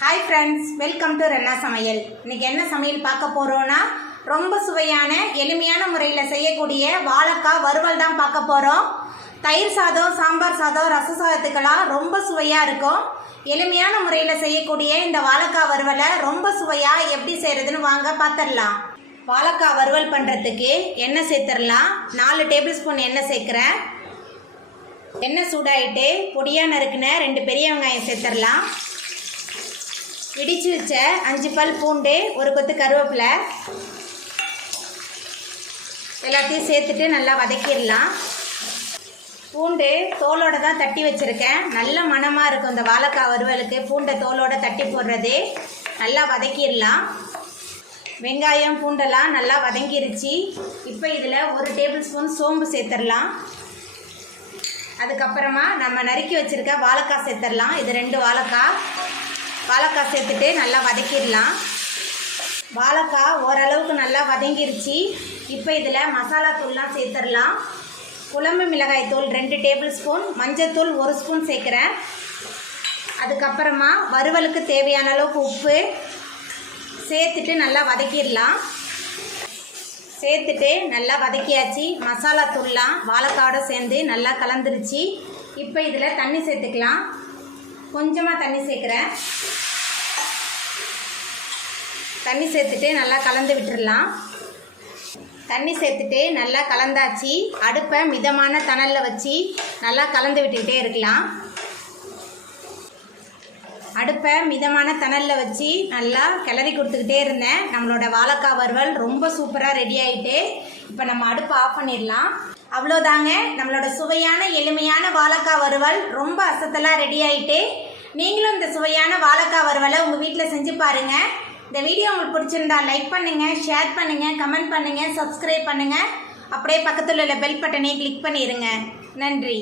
Hi friends, welcome to Renna சமையல். இன்றைக்கி என்ன சமையல் பார்க்க போகிறோன்னா, ரொம்ப சுவையான எளிமையான முறையில் செய்யக்கூடிய வாழைக்காய் வறுவல் தான் பார்க்க போகிறோம். தயிர் சாதம், சாம்பார் சாதம், ரச சாதத்துக்கெல்லாம் ரொம்ப சுவையாக இருக்கும். எளிமையான முறையில் செய்யக்கூடிய இந்த வாழைக்காய் வறுவலை ரொம்ப சுவையாக எப்படி செய்கிறதுன்னு வாங்க பார்த்துடலாம். வாழைக்காய் வறுவல் பண்ணுறதுக்கு எண்ணெய் சேர்த்துடலாம். 4 டேபிள் ஸ்பூன் எண்ணெய் சேர்க்குறேன். எண்ணெய் சூடாயிட்டு பொடியாக நறுக்குன 2 பெரிய வெங்காயம் சேர்த்துடலாம். இடித்து வச்ச 5 பல் பூண்டு, 1 கொத்து கருவேப்பிலை எல்லாத்தையும் சேர்த்துட்டு நல்லா வதக்கிடலாம். பூண்டு தோலோட தான் தட்டி வச்சுருக்கேன். நல்ல மணமாக இருக்கும் இந்த வாழைக்காய் வறுவலுக்கு பூண்டை தோலோட தட்டி போடுறது. நல்லா வதக்கிடலாம். வெங்காயம் பூண்டெல்லாம் நல்லா வதங்கிருச்சு. இப்போ இதில் 1 டேபிள் ஸ்பூன் சோம்பு சேர்த்துடலாம். அதுக்கப்புறமா நம்ம நறுக்கி வச்சுருக்க வாழைக்காய் சேர்த்துடலாம். இது 2 வாழைக்காய் சேர்த்துட்டு நல்லா வதக்கிடலாம். வாழைக்காய் ஓரளவுக்கு நல்லா வதங்கிருச்சு. இப்போ இதில் மசாலா தூள்லாம் சேர்த்துடலாம். குழம்பு மிளகாய் தூள் 2 டேபிள் ஸ்பூன், மஞ்சத்தூள் 1 ஸ்பூன் சேர்க்குறேன். அதுக்கப்புறமா வறுவலுக்கு தேவையான அளவுக்கு உப்பு சேர்த்துட்டு நல்லா வதக்கிடலாம். சேர்த்துட்டு நல்லா வதக்கியாச்சு. மசாலா தூள்லாம் வாழைக்காயோட சேர்ந்து நல்லா கலந்துருச்சு. இப்போ இதில் தண்ணி சேர்த்துக்கலாம். கொஞ்சமாக தண்ணி சேர்க்குறேன். தண்ணி சேர்த்துட்டு நல்லா கலந்து விட்டுடலாம். தண்ணி சேர்த்துட்டு நல்லா கலந்தாச்சு. அடுப்பை மிதமான தணலில் வச்சு நல்லா கலந்து விட்டுக்கிட்டே இருக்கலாம். அடுப்பை மிதமான தணலில் வச்சு நல்லா கிளறி கொடுத்துக்கிட்டே இருந்தேன். நம்மளோட வாழைக்காய் வறுவல் ரொம்ப சூப்பராக ரெடி ஆகிட்டு இப்போ நம்ம அடுப்பை ஆஃப் பண்ணிடலாம். அவ்வளோதாங்க, நம்மளோட சுவையான எளிமையான வாழைக்காய் வறுவல் ரொம்ப அசத்தலாக ரெடி ஆகிட்டு. நீங்களும் இந்த சுவையான வாழைக்காய் வறுவலை உங்கள் வீட்டில் செஞ்சு பாருங்கள். இந்த வீடியோ உங்களுக்கு பிடிச்சிருந்தா லைக் பண்ணுங்கள், ஷேர் பண்ணுங்கள், கமெண்ட் பண்ணுங்கள், சப்ஸ்கிரைப் பண்ணுங்கள். அப்படியே பக்கத்தில் உள்ள பெல் பட்டனை கிளிக் பண்ணிடுங்க. நன்றி.